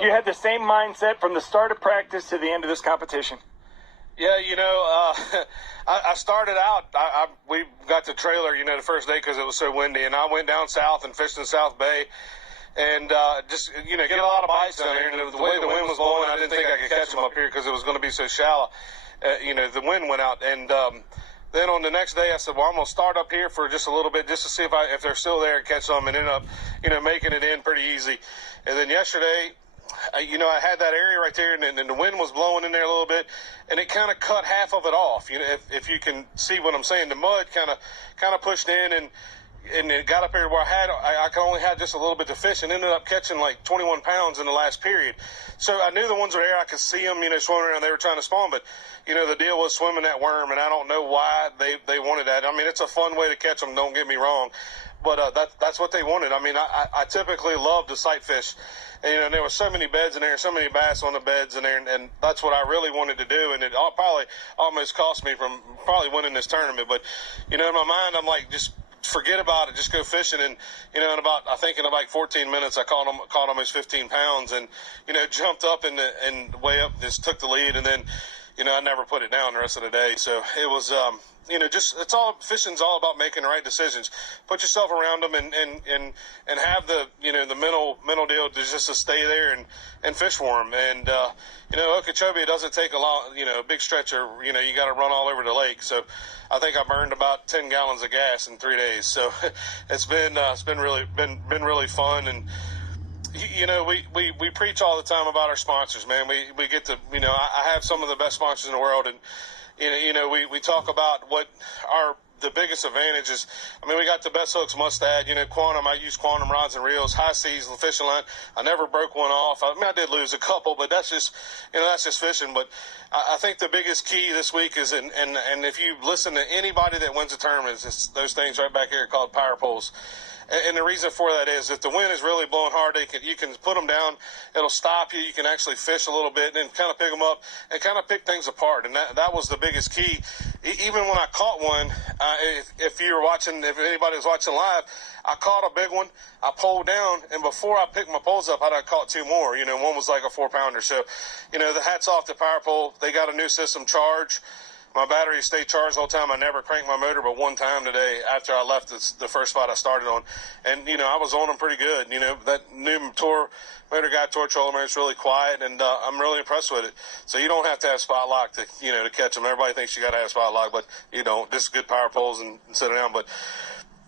You had the same mindset from the start of practice to the end of this competition. Yeah, I started out, we got the trailer, the first day because it was so windy, and I went down south and fished in South Bay, and just, get a lot of bites down here, and the way the wind was blowing, I didn't think I could catch them up here because it was going to be so shallow. The wind went out, and then on the next day, I said, well, I'm going to start up here for just a little bit just to see if they're still there and catch them, and end up, making it in pretty easy. And then yesterday, I had that area right there, and the wind was blowing in there a little bit, and it kind of cut half of it off. If you can see what I'm saying, the mud kind of pushed in, and it got up here where I could only have just a little bit to fish, and ended up catching like 21 pounds in the last period. So I knew the ones were there. I could see them, swimming around. They were trying to spawn, but the deal was swimming that worm, and I don't know why they wanted that. I mean, it's a fun way to catch them. Don't get me wrong. But that's what they wanted. I mean, I typically love to sight fish. And, there were so many beds in there, so many bass on the beds in there, and that's what I really wanted to do. And it probably almost cost me from probably winning this tournament. But, in my mind, I'm like, just forget about it. Just go fishing. And, in about 14 minutes, I caught almost 15 pounds and, jumped up and way up, just took the lead. And then, I never put it down the rest of the day. So it was, fishing's all about making the right decisions. Put yourself around them and have the, the mental deal to just to stay there and fish for them. And, Okeechobee, it doesn't take a big stretch or, you got to run all over the lake. So I think I burned about 10 gallons of gas in 3 days. So it's been really fun. And, we preach all the time about our sponsors, man. We get to, I have some of the best sponsors in the world, and, we talk about what the biggest advantage is. I mean, we got the best hooks must add, Quantum. I use Quantum rods and reels, high seas, the fishing line. I never broke one off. I mean, I did lose a couple, but that's just, that's just fishing. But I think the biggest key this week is, and if you listen to anybody that wins a tournament, it's those things right back here called power poles. And the reason for that is if the wind is really blowing hard, you can put them down. It'll stop you. You can actually fish a little bit and then kind of pick them up and kind of pick things apart. And that was the biggest key. Even when I caught one, if anybody was watching live, I caught a big one. I pulled down, and before I picked my poles up, I caught two more. One was like a 4-pounder. So, the hats off to Power Pole. They got a new system, Charge. My battery stayed charged the whole time. I never cranked my motor but one time today after I left the first spot I started on. And, I was on them pretty good. That new motor guide torch trolling is really quiet, and I'm really impressed with it. So you don't have to have spot lock to catch them. Everybody thinks you got to have spot lock, but you don't. Just good power poles and sit down. But,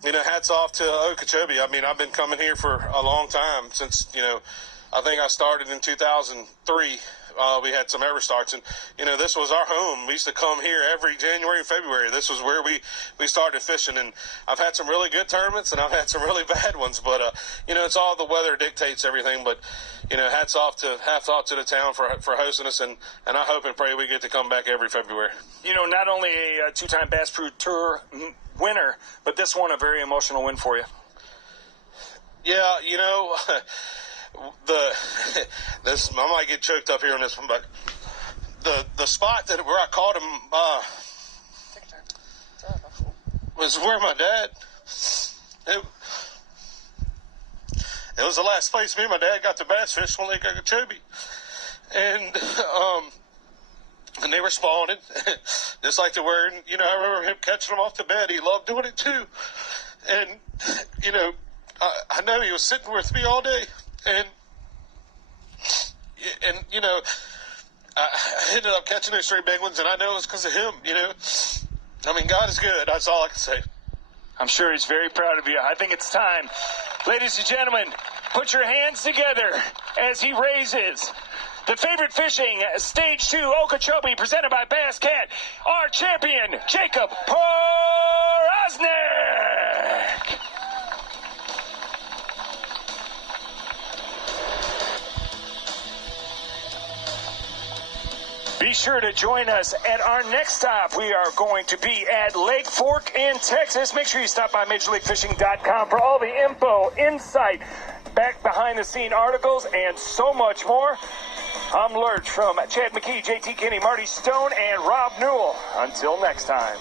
hats off to Okeechobee. I mean, I've been coming here for a long time since, I think I started in 2003. We had some ever starts, and this was our home. We used to come here every January and February. This was where we started fishing, and I've had some really good tournaments and I've had some really bad ones, but it's all the weather dictates everything. But hats off to the town for hosting us, and I hope and pray we get to come back every February. Not only a two-time Bass Pro Tour winner, but this one a very emotional win for you. Yeah, I might get choked up here on this one, but the spot where I caught him was where my dad. It was the last place me and my dad got the bass fish on Lake Okeechobee, and they were spawning just like they were. And, I remember him catching them off the bed. He loved doing it too, and I know he was sitting with me all day. And I ended up catching those 3 big ones, and I know it's because of him, I mean, God is good. That's all I can say. I'm sure he's very proud of you. I think it's time. Ladies and gentlemen, put your hands together as he raises the Favorite Fishing Stage 2 Okeechobee presented by Bass Cat, our champion, Jacob Powroznik. Be sure to join us at our next stop. We are going to be at Lake Fork in Texas. Make sure you stop by MajorLeagueFishing.com for all the info, insight, back behind-the-scene articles, and so much more. I'm Lurch from Chad McKee, JT Kinney, Marty Stone, and Rob Newell. Until next time.